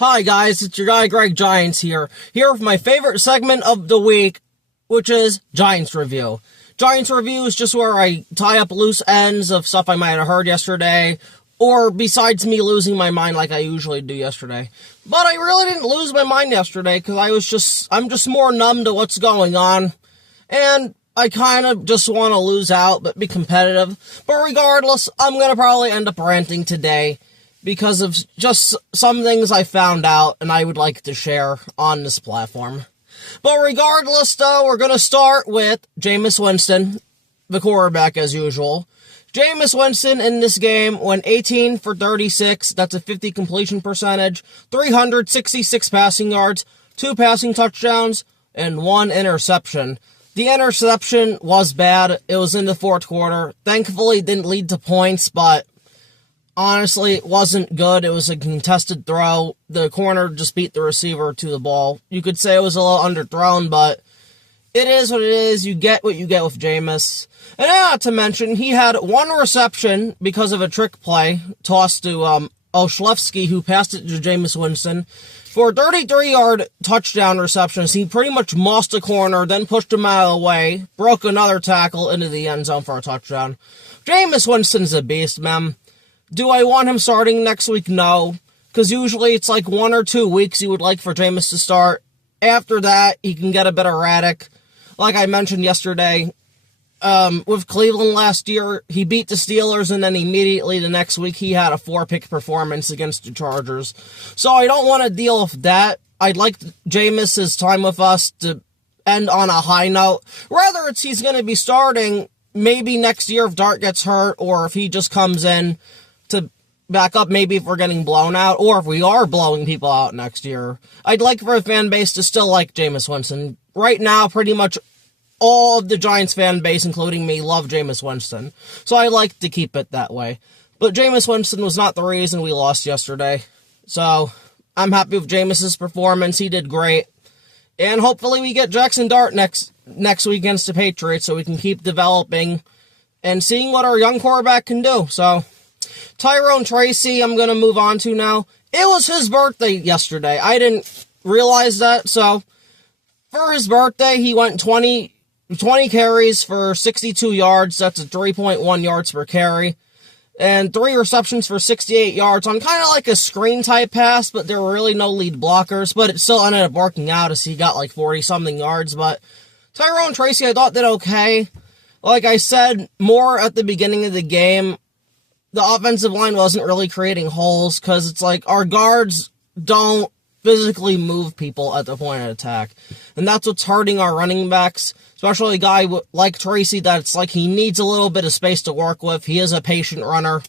Hi guys, it's your guy Greg Giants here with my favorite segment of the week, which is Giants Review. Giants Review is just where I tie up loose ends of stuff I might have heard yesterday, or besides me losing my mind like I usually do yesterday. But I really didn't lose my mind yesterday, because I'm just more numb to what's going on, and I kind of just want to lose out, but be competitive. But regardless, I'm going to probably end up ranting today, because of just some things I found out and I would like to share on this platform. But regardless, though, we're going to start with Jameis Winston, the quarterback as usual. Jameis Winston in this game went 18 for 36. That's a 50 completion percentage, 366 passing yards, 2 passing touchdowns, and 1 interception. The interception was bad. It was in the fourth quarter. Thankfully, it didn't lead to points, but honestly, it wasn't good. It was a contested throw. The corner just beat the receiver to the ball. You could say it was a little underthrown, but it is what it is. You get what you get with Jameis. And not to mention, he had 1 reception because of a trick play tossed to Olszewski, who passed it to Jameis Winston. For a 33-yard touchdown receptions, he pretty much mossed the corner, then pushed him out of the way, broke another tackle into the end zone for a touchdown. Jameis Winston's a beast, man. Do I want him starting next week? No. Because usually it's like 1 or 2 weeks you would like for Jameis to start. After that, he can get a bit erratic. Like I mentioned yesterday, with Cleveland last year, he beat the Steelers, and then immediately the next week he had a 4-pick performance against the Chargers. So I don't want to deal with that. I'd like Jameis's time with us to end on a high note. Whether it's he's going to be starting maybe next year if Dart gets hurt, or if he just comes in to back up, maybe if we're getting blown out, or if we are blowing people out next year. I'd like for a fan base to still like Jameis Winston. Right now, pretty much all of the Giants fan base, including me, love Jameis Winston. So I like to keep it that way. But Jameis Winston was not the reason we lost yesterday. So I'm happy with Jameis's performance. He did great. And hopefully we get Jackson Dart next week against the Patriots, so we can keep developing and seeing what our young quarterback can do. So Tyrone Tracy, I'm going to move on to now. It was his birthday yesterday. I didn't realize that. So for his birthday, he went 20 carries for 62 yards. That's a 3.1 yards per carry. And 3 receptions for 68 yards on kind of like a screen type pass, but there were really no lead blockers. But it still ended up working out as he got like 40-something yards. But Tyrone Tracy, I thought did okay. Like I said more at the beginning of the game, the offensive line wasn't really creating holes because it's like our guards don't physically move people at the point of attack. And that's what's hurting our running backs, especially a guy like Tracy that's like he needs a little bit of space to work with. He is a patient runner.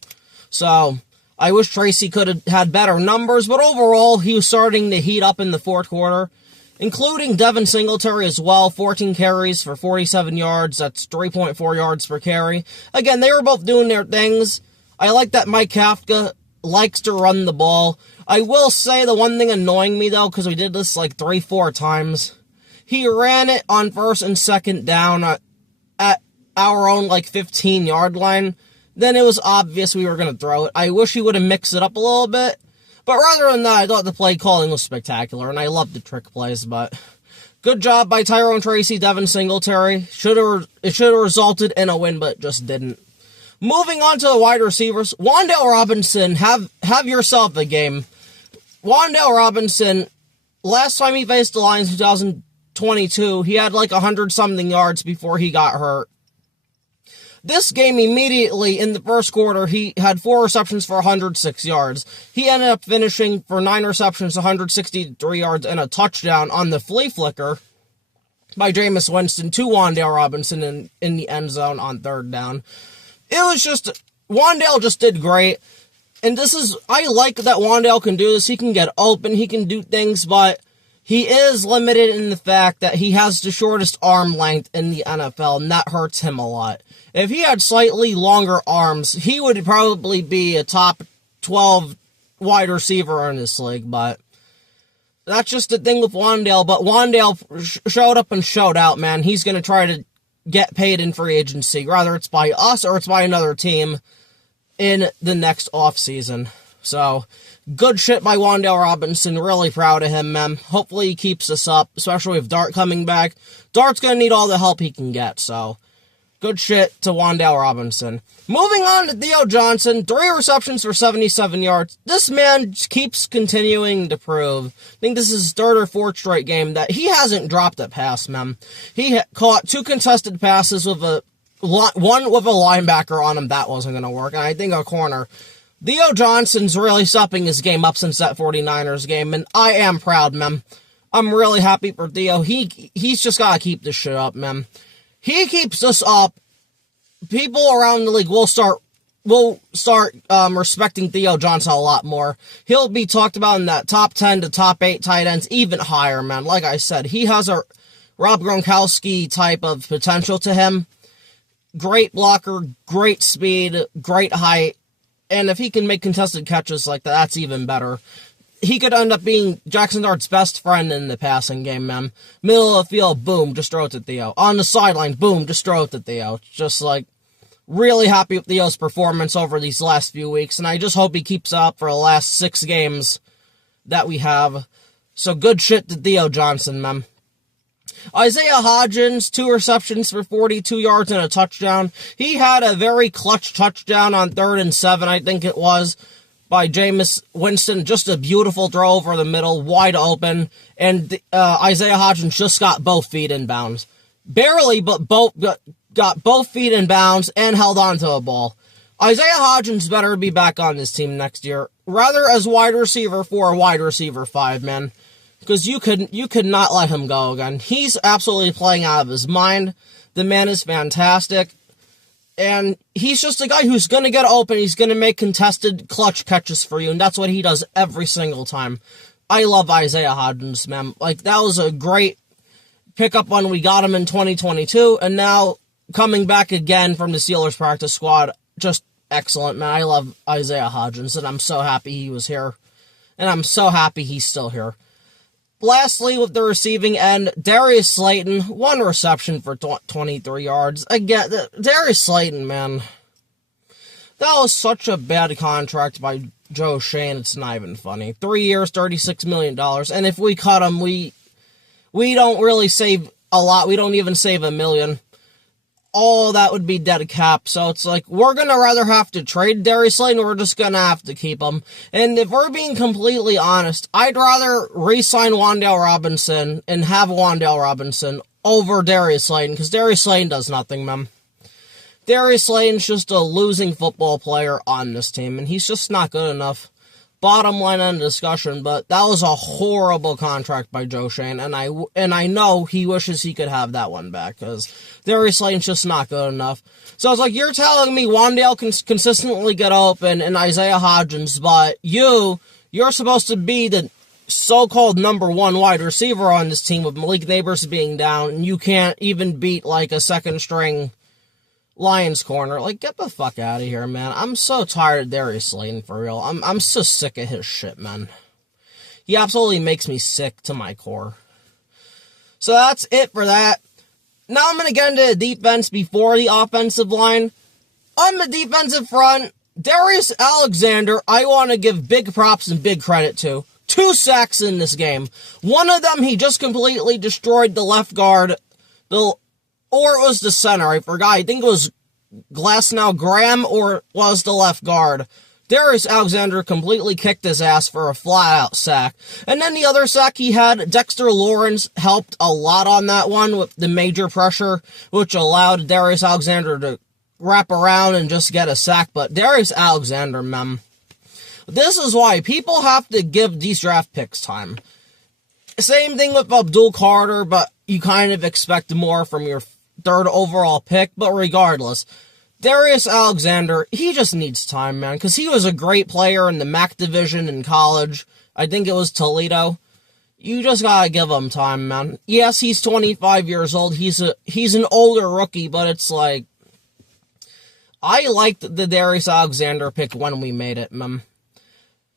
So I wish Tracy could have had better numbers, but overall he was starting to heat up in the fourth quarter, including Devin Singletary as well. 14 carries for 47 yards. That's 3.4 yards per carry. Again, they were both doing their things. I like that Mike Kafka likes to run the ball. I will say the one thing annoying me, though, because we did this like 3-4 times, he ran it on first and second down at our own like 15-yard line. Then it was obvious we were going to throw it. I wish he would have mixed it up a little bit. But rather than that, I thought the play calling was spectacular, and I loved the trick plays. But good job by Tyrone Tracy, Devin Singletary. It should have resulted in a win, but it just didn't. Moving on to the wide receivers, Wan'Dale Robinson, have yourself a game. Wan'Dale Robinson, last time he faced the Lions in 2022, he had like 100-something yards before he got hurt. This game, immediately in the first quarter, he had 4 receptions for 106 yards. He ended up finishing for 9 receptions, 163 yards, and a touchdown on the flea flicker by Jameis Winston to Wan'Dale Robinson in the end zone on third down. It was just, Wan'Dale just did great. And I like that Wan'Dale can do this. He can get open, he can do things, but he is limited in the fact that he has the shortest arm length in the NFL, and that hurts him a lot. If he had slightly longer arms, he would probably be a top 12 wide receiver in this league, but that's just the thing with Wan'Dale. But Wan'Dale showed up and showed out, man. He's going to try to get paid in free agency, whether it's by us or it's by another team in the next offseason. So, good shit by Wan'Dale Robinson. Really proud of him, man. Hopefully he keeps this up, especially with Dart coming back. Dart's going to need all the help he can get, so good shit to Wan'Dale Robinson. Moving on to Theo Johnson, 3 receptions for 77 yards. This man keeps continuing to prove, I think this is his 3rd or 4th straight game, that he hasn't dropped a pass, man. He caught 2 contested passes with one with a linebacker on him. That wasn't going to work, and I think a corner. Theo Johnson's really stepping his game up since that 49ers game, and I am proud, man. I'm really happy for Theo. He's just got to keep this shit up, man. He keeps this up, people around the league will start respecting Theo Johnson a lot more. He'll be talked about in that top 10 to top 8 tight ends, even higher, man. Like I said, he has a Rob Gronkowski type of potential to him. Great blocker, great speed, great height. And if he can make contested catches like that, that's even better. He could end up being Jackson Dart's best friend in the passing game, man. Middle of the field, boom, just throw it to Theo. On the sideline, boom, just throw it to Theo. Just like, really happy with Theo's performance over these last few weeks. And I just hope he keeps up for the last 6 games that we have. So good shit to Theo Johnson, man. Isaiah Hodgins, 2 receptions for 42 yards and a touchdown. He had a very clutch touchdown on 3rd and 7, I think it was, by Jameis Winston. Just a beautiful throw over the middle, wide open. And Isaiah Hodgins just got both feet in bounds. Barely, but got both feet in bounds and held on to a ball. Isaiah Hodgins better be back on this team next year. Rather as wide receiver 4 or wide receiver 5, man. Because you could not let him go again. He's absolutely playing out of his mind. The man is fantastic. And he's just a guy who's going to get open. He's going to make contested clutch catches for you. And that's what he does every single time. I love Isaiah Hodgins, man. Like, that was a great pickup when we got him in 2022. And now, coming back again from the Steelers practice squad, just excellent, man. I love Isaiah Hodgins. And I'm so happy he was here. And I'm so happy he's still here. Lastly, with the receiving end, Darius Slayton, 1 reception for 23 yards. Again, Darius Slayton, man. That was such a bad contract by Joe Schoen, it's not even funny. 3 years, $36 million. And if we cut him, we don't really save a lot. We don't even save $1 million. All that would be dead cap. So it's like, we're going to rather have to trade Darius Slayton, or we're just going to have to keep him. And if we're being completely honest, I'd rather re-sign Wan'Dale Robinson and have Wan'Dale Robinson over Darius Slayton, because Darius Slayton does nothing, man. Darius Slayton's just a losing football player on this team, and he's just not good enough. Bottom line on the discussion, but that was a horrible contract by Joe Schoen, and I know he wishes he could have that one back, because Darius Slayton's just not good enough. So it's like, you're telling me Wan'Dale can consistently get open and Isaiah Hodgins, but you're supposed to be the so-called number 1 wide receiver on this team with Malik Neighbors being down, and you can't even beat like a second-string Lions corner. Like, get the fuck out of here, man. I'm so tired of Darius Slayton, for real. I'm so sick of his shit, man. He absolutely makes me sick to my core. So that's it for that. Now I'm going to get into the defense before the offensive line. On the defensive front, Darius Alexander, I want to give big props and big credit to. 2 sacks in this game. One of them, he just completely destroyed the left guard. Or it was the center, I forgot. I think it was Glasnow Graham, or was the left guard. Darius Alexander completely kicked his ass for a flat-out sack. And then the other sack he had, Dexter Lawrence helped a lot on that one with the major pressure, which allowed Darius Alexander to wrap around and just get a sack. But Darius Alexander, man, this is why people have to give these draft picks time. Same thing with Abdul Carter, but you kind of expect more from your 3rd overall pick. But regardless, Darius Alexander, he just needs time, man, because he was a great player in the MAC division in college. I think it was Toledo. You just gotta give him time, man. Yes, he's 25 years old. He's an older rookie, but it's like, I liked the Darius Alexander pick when we made it, man.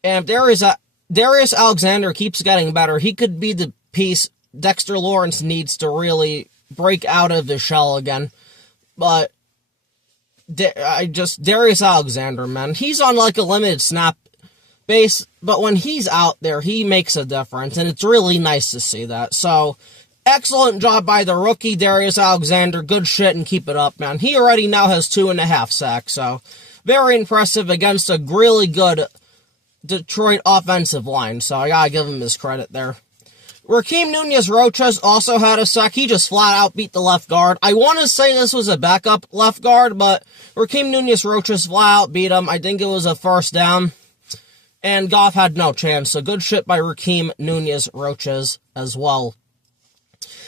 And if Darius Alexander keeps getting better, he could be the piece Dexter Lawrence needs to really break out of his shell again. But Darius Alexander, man, he's on like a limited snap but when he's out there, he makes a difference, and it's really nice to see that. So, excellent job by the rookie, Darius Alexander. Good shit, and keep it up, man. He already now has 2.5 sacks, so very impressive against a really good Detroit offensive line, so I gotta give him his credit there. Raheem Nunez-Roches also had a sack. He just flat out beat the left guard. I want to say this was a backup left guard, but Raheem Nunez-Roches flat out beat him. I think it was a first down, and Goff had no chance, so good shit by Raheem Nunez-Roches as well.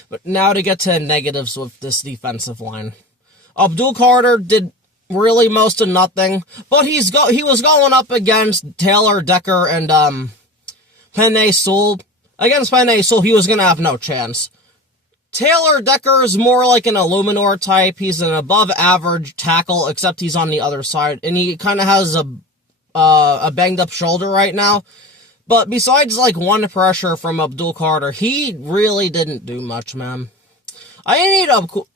But now to get to negatives with this defensive line. Abdul Carter did really most of nothing, but he was going up against Taylor Decker and Penei Sewell. Against Penei Sewell, he was going to have no chance. Taylor Decker is more like an Eluemunor type. He's an above-average tackle, except he's on the other side, and he kind of has a banged-up shoulder right now. But besides, like, one pressure from Abdul Carter, he really didn't do much, man. I need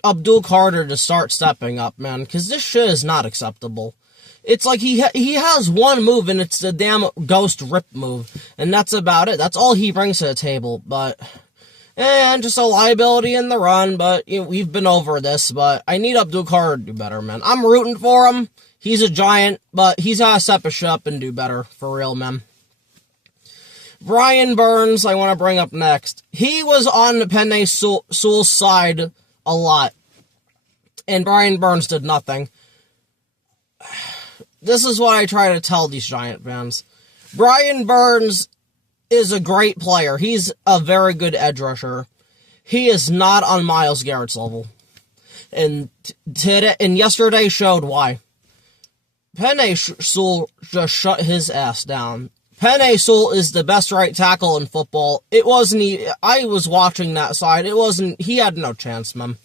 Abdul Carter to start stepping up, man, because this shit is not acceptable. It's like he has one move, and it's the damn ghost rip move, and that's about it. That's all he brings to the table, and just a liability in the run, but you know, we've been over this, but I need Abdul Carter to do better, man. I'm rooting for him. He's a giant, but he's got to step his shit up and do better, for real, man. Brian Burns, I want to bring up next. He was on Penei Sewell's side a lot, and Brian Burns did nothing. This is what I try to tell these Giant fans. Brian Burns is a great player. He's a very good edge rusher. He is not on Myles Garrett's level. And yesterday showed why. Penei Sewell just shut his ass down. Penei Sewell is the best right tackle in football. I was watching that side. He had no chance, man.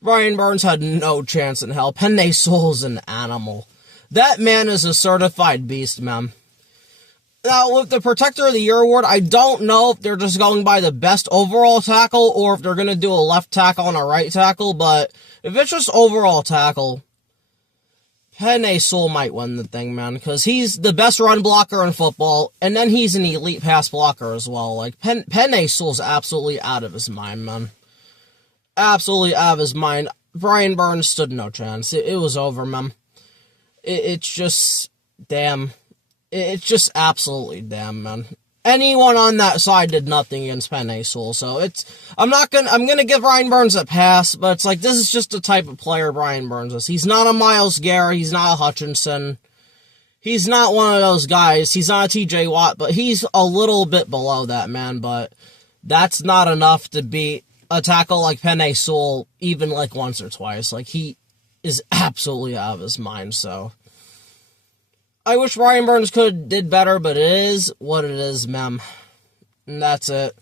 Brian Burns had no chance in hell. Penei Sewell's an animal. That man is a certified beast, man. Now, with the Protector of the Year award, I don't know if they're just going by the best overall tackle or if they're going to do a left tackle and a right tackle, but if it's just overall tackle, Penei Sewell might win the thing, man, because he's the best run blocker in football, and then he's an elite pass blocker as well. Like, Penei Sewell's absolutely out of his mind, man. Absolutely out of his mind. Brian Burns stood no chance. It was over, man. It's just, damn. It's just absolutely damn, man. Anyone on that side did nothing against Penei Sewell, so I'm gonna give Brian Burns a pass, but it's like, this is just the type of player Brian Burns is. He's not a Myles Garrett, he's not a Hutchinson, he's not one of those guys, he's not a TJ Watt, but he's a little bit below that, man, but that's not enough to beat a tackle like Penei Sewell, even like once or twice. Like, he is absolutely out of his mind, so I wish Brian Burns did better, but it is what it is, man. And that's it.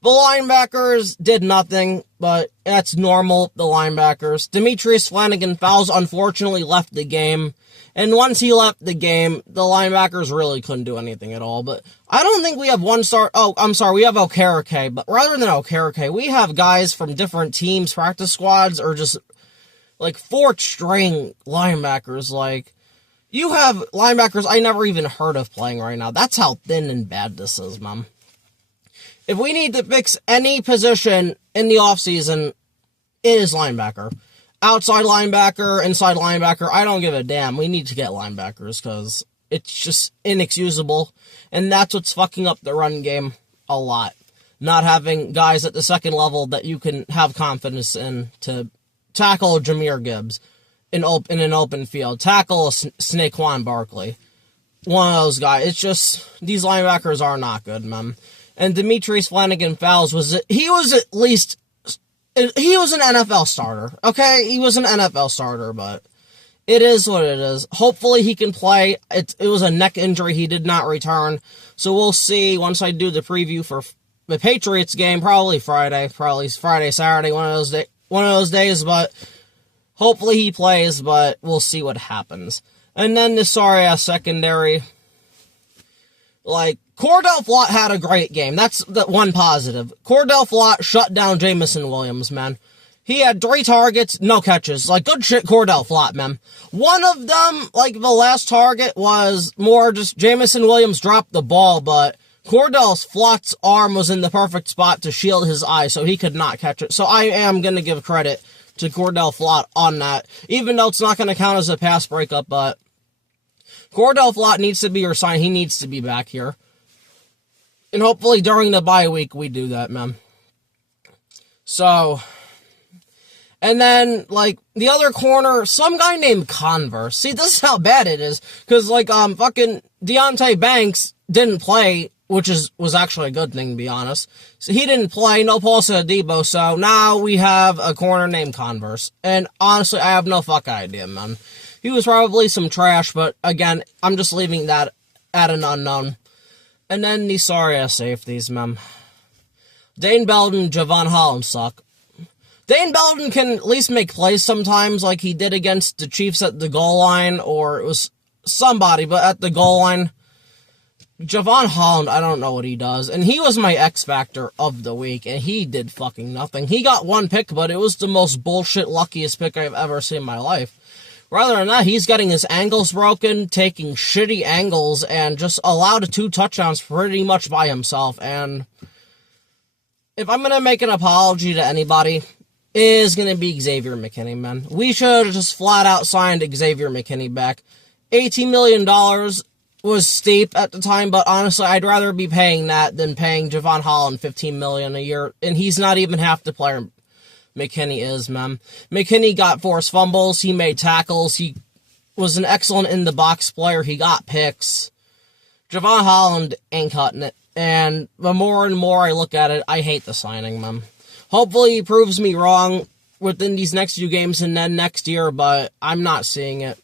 The linebackers did nothing, but that's normal, the linebackers. Demetrius Flannigan-Fowles unfortunately left the game, and once he left the game, the linebackers really couldn't do anything at all. But I don't think we have one star. Oh, I'm sorry, we have Okereke, but rather than Okereke, we have guys from different teams, practice squads, or just like fourth string linebackers. Like, you have linebackers I never even heard of playing right now. That's how thin and bad this is, man. If we need to fix any position in the offseason, it is linebacker. Outside linebacker, inside linebacker, I don't give a damn. We need to get linebackers because it's just inexcusable. And that's what's fucking up the run game a lot. Not having guys at the second level that you can have confidence in to tackle Jahmyr Gibbs in an open field. Tackle Saquon Barkley. One of those guys. It's just, these linebackers are not good, man. And Demetrius Flannigan-Fowles was an NFL starter, okay? He was an NFL starter, but it is what it is. Hopefully he can play. It was a neck injury. He did not return. So we'll see once I do the preview for the Patriots game, probably Friday, Saturday, one of those days, but hopefully he plays, but we'll see what happens. And then the sorry-ass secondary. Like, Cordell Flott had a great game. That's the one positive. Cordell Flott shut down Jamison Williams, man. He had 3 targets, no catches. Like, good shit, Cordell Flott, man. One of them, like, the last target was more just Jameson Williams dropped the ball, but Cordell Flott's arm was in the perfect spot to shield his eye, so he could not catch it. So I am going to give credit to Cordell Flott on that, even though it's not going to count as a pass breakup, but Cordell Flott needs to be resigned. He needs to be back here. And hopefully during the bye week, we do that, man. So, and then, like, the other corner, some guy named Converse. See, this is how bad it is. Because, like, fucking Deonte Banks didn't play, which was actually a good thing, to be honest. So he didn't play, no Paulson Adebo, so now we have a corner named Converse. And honestly, I have no fucking idea, man. He was probably some trash, but again, I'm just leaving that at an unknown. And then these sorry-ass safeties, man. Dane Belton, Javon Holland suck. Dane Belton can at least make plays sometimes, like he did against the Chiefs at the goal line, or it was somebody, but at the goal line. Javon Holland, I don't know what he does, and he was my X Factor of the week, and he did fucking nothing. He got 1 pick, but it was the most bullshit luckiest pick I've ever seen in my life. Rather than that, he's getting his ankles broken, taking shitty angles, and just allowed 2 touchdowns pretty much by himself, and if I'm going to make an apology to anybody, it is going to be Xavier McKinney, man. We should have just flat out signed Xavier McKinney back. $18 million was steep at the time, but honestly, I'd rather be paying that than paying Javon Holland $15 million a year, and he's not even half the player McKinney is, man. McKinney got forced fumbles, he made tackles, he was an excellent in-the-box player, he got picks. Javon Holland ain't cutting it, and the more and more I look at it, I hate the signing, man. Hopefully he proves me wrong within these next few games and then next year, but I'm not seeing it.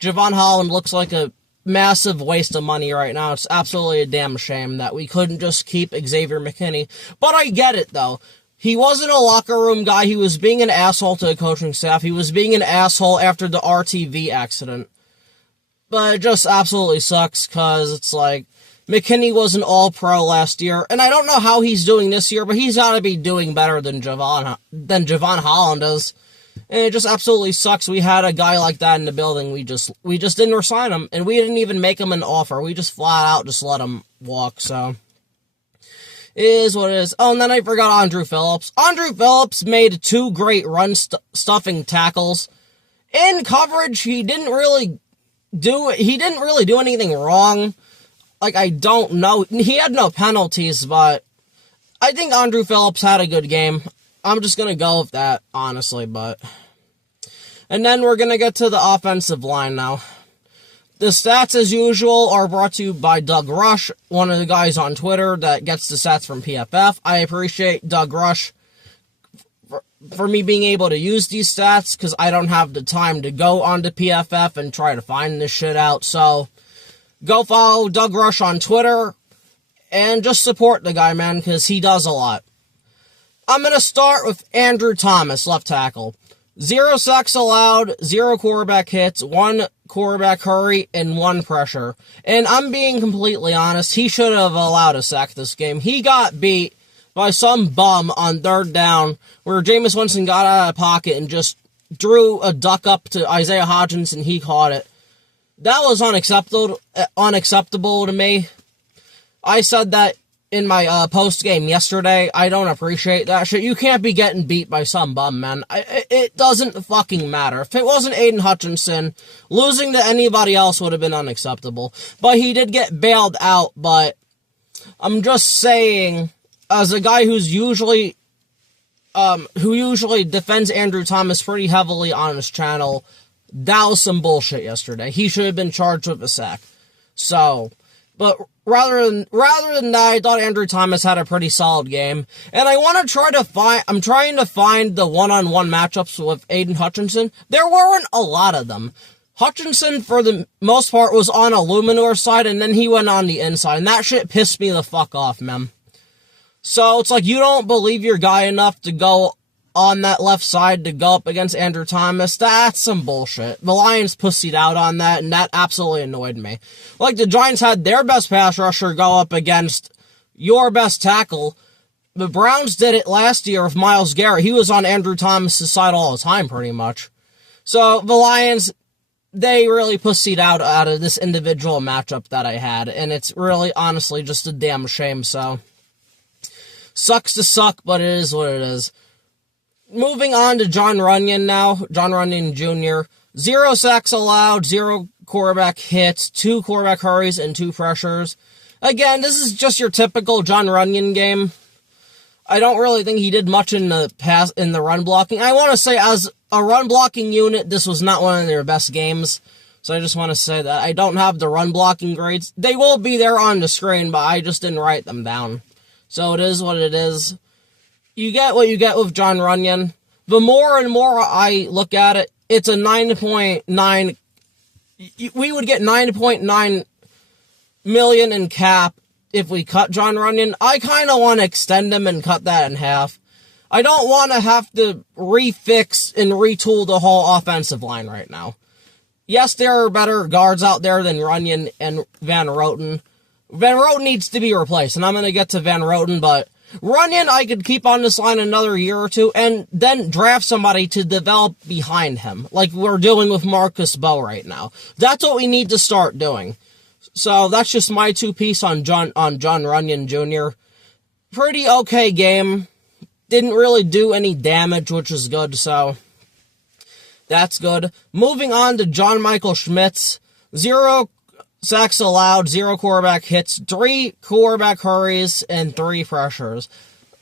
Javon Holland looks like a massive waste of money right now. It's absolutely a damn shame that we couldn't just keep Xavier McKinney. But I get it, though. He wasn't a locker room guy. He was being an asshole to the coaching staff. He was being an asshole after the RTV accident. But it just absolutely sucks, because it's like, McKinney was an all-pro last year, and I don't know how he's doing this year, but he's got to be doing better than Javon Holland is. And it just absolutely sucks. We had a guy like that in the building. We just didn't resign him, and we didn't even make him an offer. We just flat out just let him walk, so it is what it is. Oh, and then I forgot Andrew Phillips. Andrew Phillips made 2 great run-stuffing tackles. In coverage, he didn't really do anything wrong. Like, I don't know. He had no penalties, but I think Andrew Phillips had a good game. I'm just going to go with that, honestly, but and then we're going to get to the offensive line now. The stats, as usual, are brought to you by Doug Rush, one of the guys on Twitter that gets the stats from PFF. I appreciate Doug Rush for me being able to use these stats, because I don't have the time to go onto PFF and try to find this shit out, so go follow Doug Rush on Twitter, and just support the guy, man, because he does a lot. I'm going to start with Andrew Thomas, left tackle. 0 sacks allowed, 0 quarterback hits, 1 quarterback hurry, and 1 pressure. And I'm being completely honest, he should have allowed a sack this game. He got beat by some bum on 3rd down, where Jameis Winston got out of the pocket and just drew a duck up to Isaiah Hodgins, and he caught it. That was unacceptable to me. I said that in my post-game yesterday. I don't appreciate that shit. You can't be getting beat by some bum, man. It doesn't fucking matter. If it wasn't Aiden Hutchinson, losing to anybody else would have been unacceptable. But he did get bailed out, but I'm just saying, as a guy who usually defends Andrew Thomas pretty heavily on his channel, that was some bullshit yesterday. He should have been charged with a sack. So, but rather than that, I thought Andrew Thomas had a pretty solid game. And I'm trying to find the one-on-one matchups with Aiden Hutchinson. There weren't a lot of them. Hutchinson, for the most part, was on Eluemunor's side, and then he went on the inside. And that shit pissed me the fuck off, man. So, it's like, you don't believe your guy enough to go on that left side to go up against Andrew Thomas. That's some bullshit. The Lions pussied out on that, and that absolutely annoyed me. Like, the Giants had their best pass rusher go up against your best tackle, The Browns did it last year with Myles Garrett. He was on Andrew Thomas's side all the time, pretty much. So the Lions, they really pussied out of this individual matchup that I had, and it's really, honestly, just a damn shame, so. Sucks to suck, but it is what it is. Moving on to Jon Runyan now, Jon Runyan Jr. 0 sacks allowed, 0 quarterback hits, 2 quarterback hurries, and 2 pressures. Again, this is just your typical Jon Runyan game. I don't really think he did much in the run blocking. I want to say, as a run blocking unit, this was not one of their best games. So I just want to say that I don't have the run blocking grades. They will be there on the screen, but I just didn't write them down. So it is what it is. You get what you get with Jon Runyan. The more and more I look at it, it's a 9.9. We would get 9.9 million in cap if we cut Jon Runyan. I kind of want to extend him and cut that in half. I don't want to have to refix and retool the whole offensive line right now. Yes, there are better guards out there than Runyan and Van Roten. Van Roten needs to be replaced, and I'm going to get to Van Roten, but Runyan, I could keep on this line another year or two, and then draft somebody to develop behind him, like we're doing with Marcus Bowe right now. That's what we need to start doing. So that's just my 2 piece on Jon Runyan Jr. Pretty okay game. Didn't really do any damage, which is good, so that's good. Moving on to John Michael Schmitz. 0 sacks allowed, 0 quarterback hits, 3 quarterback hurries, and 3 pressures.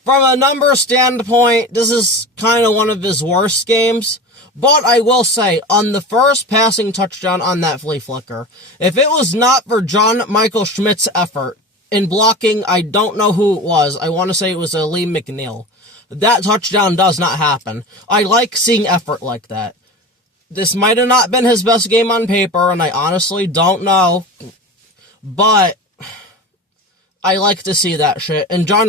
From a number standpoint, this is kind of one of his worst games. But I will say, on the first passing touchdown on that flea flicker, if it was not for John Michael Schmidt's effort in blocking, I don't know who it was. I want to say it was Lee McNeil. That touchdown does not happen. I like seeing effort like that. This might have not been his best game on paper, and I honestly don't know. But I like to see that shit. And John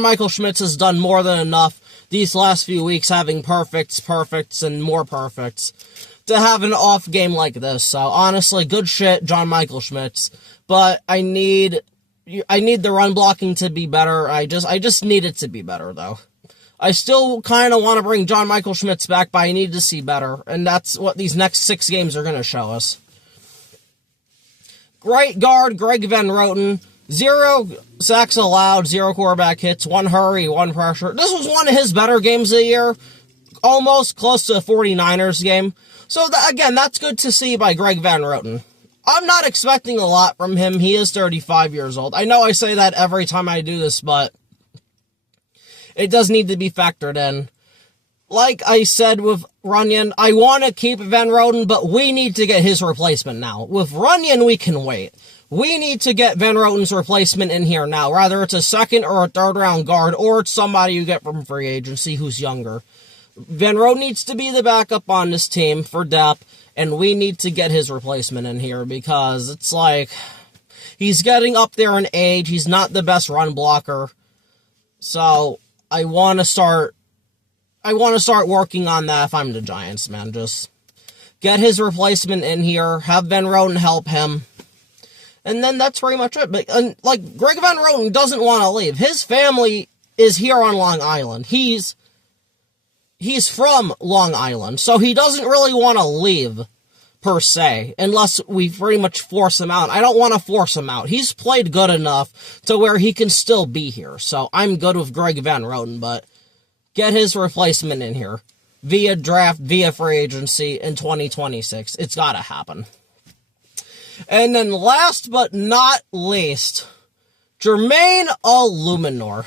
Michael Schmitz has done more than enough these last few weeks, having perfects, and more perfects, to have an off game like this. So honestly, good shit, John Michael Schmitz. But I need the run blocking to be better. I just need it to be better, though. I still kind of want to bring John Michael Schmitz back, but I need to see better. And that's what these next 6 games are going to show us. Right guard, Greg Van Roten. 0 sacks allowed, 0 quarterback hits, 1 hurry, 1 pressure. This was one of his better games of the year. Almost close to a 49ers game. So, again, that's good to see by Greg Van Roten. I'm not expecting a lot from him. He is 35 years old. I know I say that every time I do this, but it does need to be factored in. Like I said with Runyan, I want to keep Van Roten, but we need to get his replacement now. With Runyan, we can wait. We need to get Van Roten's replacement in here now. Whether it's a 2nd or a 3rd round guard, or it's somebody you get from free agency who's younger. Van Roten needs to be the backup on this team for depth, and we need to get his replacement in here, because it's like, he's getting up there in age. He's not the best run blocker. So I want to start working on that if I'm the Giants, man. Just get his replacement in here, have Van Roten help him, and then that's pretty much it. But Greg Van Roten doesn't want to leave. His family is here on Long Island. He's from Long Island, so he doesn't really want to leave, per se, unless we pretty much force him out. I don't want to force him out. He's played good enough to where he can still be here, so I'm good with Greg Van Roten, but get his replacement in here via draft, via free agency in 2026. It's got to happen. And then last but not least, Jermaine Eluemunor.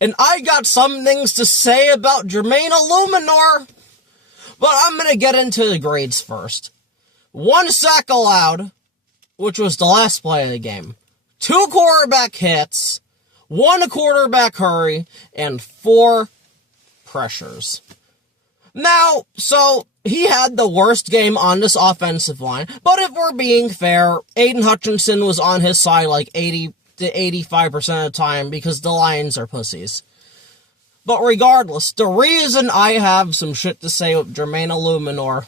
And I got some things to say about Jermaine Eluemunor, but I'm going to get into the grades first. 1 sack allowed, which was the last play of the game. 2 quarterback hits, 1 quarterback hurry, and 4 pressures. Now, so he had the worst game on this offensive line, but if we're being fair, Aiden Hutchinson was on his side like 80 to 85% of the time because the Lions are pussies. But regardless, the reason I have some shit to say with Jermaine Eluemunor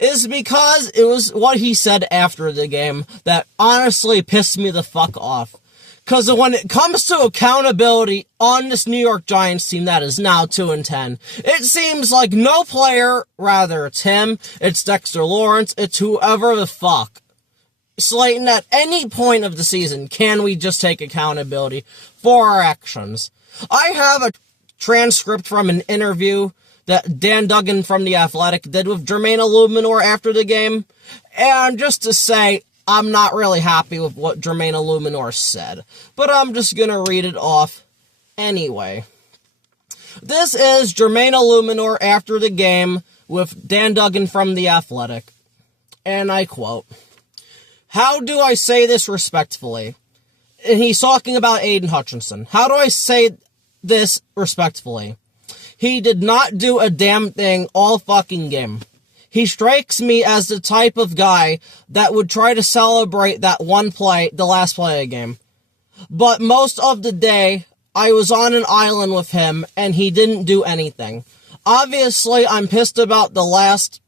is because it was what he said after the game that honestly pissed me the fuck off. Because when it comes to accountability on this New York Giants team that is now 2-10, it seems like no player, rather it's him, it's Dexter Lawrence, it's whoever the fuck, Slayton, at any point of the season, can we just take accountability for our actions? I have a transcript from an interview that Dan Duggan from The Athletic did with Jermaine Eluemunor after the game, and just to say, I'm not really happy with what Jermaine Eluemunor said, but I'm just gonna read it off anyway. This is Jermaine Eluemunor after the game with Dan Duggan from The Athletic, and I quote, "How do I say this respectfully?" And he's talking about Aiden Hutchinson. How do I say this respectfully? He did not do a damn thing all fucking game. He strikes me as the type of guy that would try to celebrate that one play, the last play of the game. But most of the day, I was on an island with him, and he didn't do anything. Obviously, I'm pissed about the last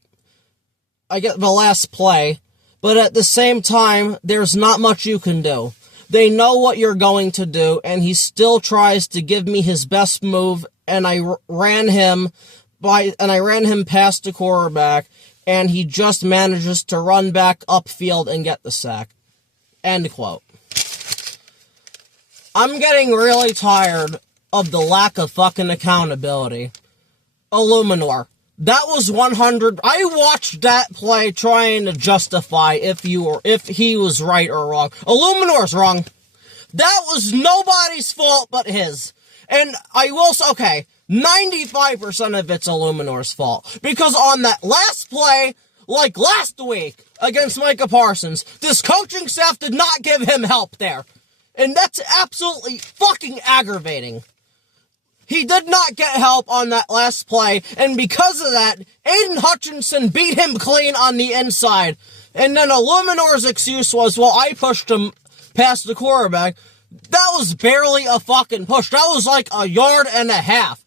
play, but at the same time, there's not much you can do. They know what you're going to do, and he still tries to give me his best move, and I ran him past the quarterback, and he just manages to run back upfield and get the sack. End quote. I'm getting really tired of the lack of fucking accountability. Eluemunor. That was 100. I watched that play trying to justify if he was right or wrong. Eluemunor's wrong. That was nobody's fault but his. And I will say, okay, 95% of it's Eluemunor's fault. Because on that last play, like last week against Micah Parsons, this coaching staff did not give him help there. And that's absolutely fucking aggravating. He did not get help on that last play, and because of that, Aiden Hutchinson beat him clean on the inside. And then Eluemunor's excuse was, well, I pushed him past the quarterback. That was barely a fucking push. That was like a yard and a half.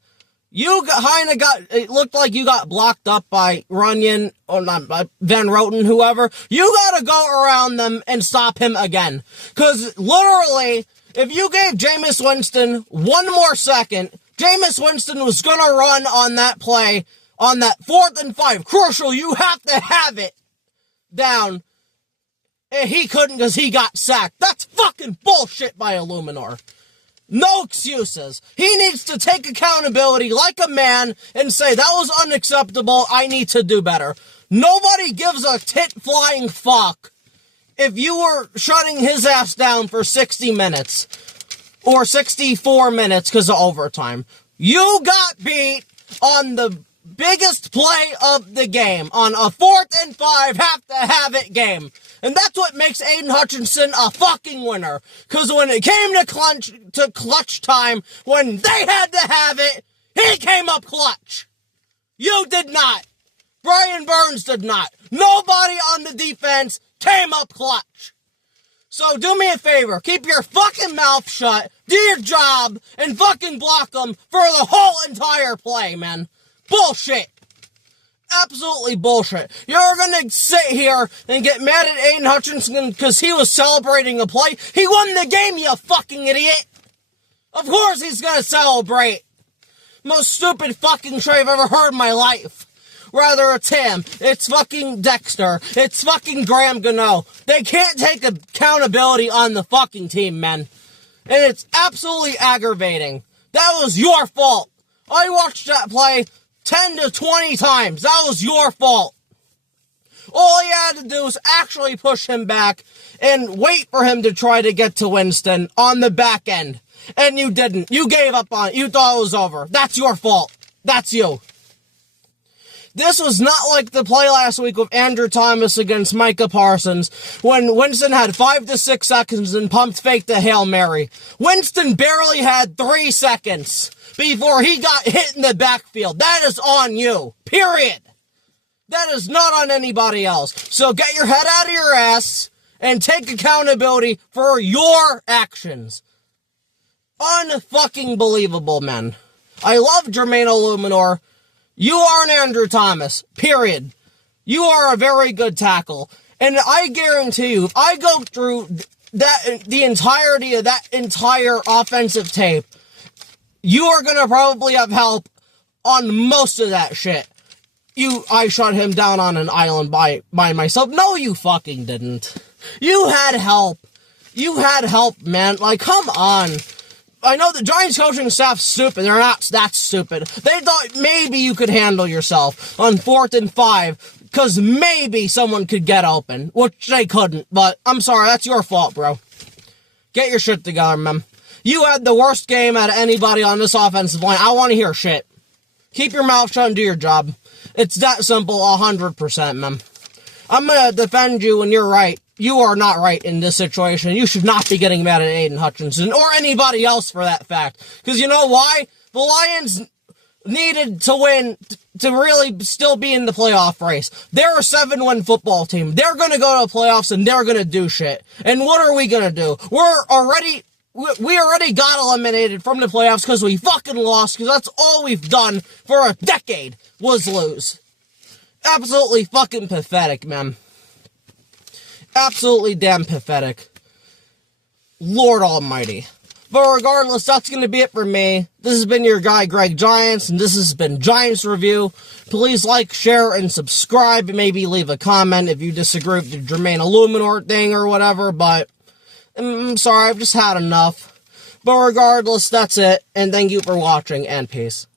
It looked like you got blocked up by Runyon, or not, by Van Roten, whoever. You gotta go around them and stop him again. Cause literally, if you gave Jameis Winston one more second, Jameis Winston was gonna run on that play, on that 4th and 5. Crucial, you have to have it down. And he couldn't because he got sacked. That's fucking bullshit by Eluemunor. No excuses. He needs to take accountability like a man and say, that was unacceptable, I need to do better. Nobody gives a tit-flying fuck if you were shutting his ass down for 60 minutes. Or 64 minutes because of overtime. You got beat on the biggest play of the game. On a 4th and 5, have to have it game. And that's what makes Aiden Hutchinson a fucking winner. Because when it came to clutch time, when they had to have it, he came up clutch. You did not. Brian Burns did not. Nobody on the defense came up clutch. So do me a favor, keep your fucking mouth shut, do your job, and fucking block them for the whole entire play, man. Bullshit. Absolutely bullshit. You're gonna sit here and get mad at Aiden Hutchinson because he was celebrating a play? He won the game, you fucking idiot! Of course he's gonna celebrate. Most stupid fucking trade I've ever heard in my life. Rather it's him, it's fucking Dexter, it's fucking Graham Gano. They can't take accountability on the fucking team, man. And it's absolutely aggravating. That was your fault. I watched that play 10 to 20 times. That was your fault. All you had to do was actually push him back and wait for him to try to get to Winston on the back end. And you didn't. You gave up on it. You thought it was over. That's your fault. That's you. This was not like the play last week with Andrew Thomas against Micah Parsons when Winston had 5 to 6 seconds and pumped fake the Hail Mary. Winston barely had 3 seconds before he got hit in the backfield. That is on you. Period. That is not on anybody else. So get your head out of your ass and take accountability for your actions. Unfucking believable, man. I love Jermaine Eluemunor. You aren't Andrew Thomas, period. You are a very good tackle. And I guarantee you, if I go through the entirety of that entire offensive tape, you are gonna probably have help on most of that shit. I shut him down on an island by myself. No, you fucking didn't. You had help. You had help, man. Like, come on. I know the Giants coaching staff's stupid. They're not that stupid. They thought maybe you could handle yourself on 4th and 5, because maybe someone could get open, which they couldn't. But I'm sorry, that's your fault, bro. Get your shit together, man. You had the worst game out of anybody on this offensive line. I want to hear shit. Keep your mouth shut and do your job. It's that simple, 100%, man. I'm gonna defend you when you're right. You are not right in this situation. You should not be getting mad at Aiden Hutchinson, or anybody else for that fact. Because you know why? The Lions needed to win to really still be in the playoff race. They're a 7-win football team. They're gonna go to the playoffs and they're gonna do shit. And what are we gonna do? We already got eliminated from the playoffs because we fucking lost, because that's all we've done for a decade, was lose. Absolutely fucking pathetic, man. Absolutely damn pathetic. Lord almighty. But regardless, that's going to be it for me. This has been your guy, Greg Giants, and this has been Giants Review. Please like, share, and subscribe. Maybe leave a comment if you disagree with the Jermaine Eluemunor thing or whatever, but I'm sorry, I've just had enough. But regardless, that's it, and thank you for watching, and peace.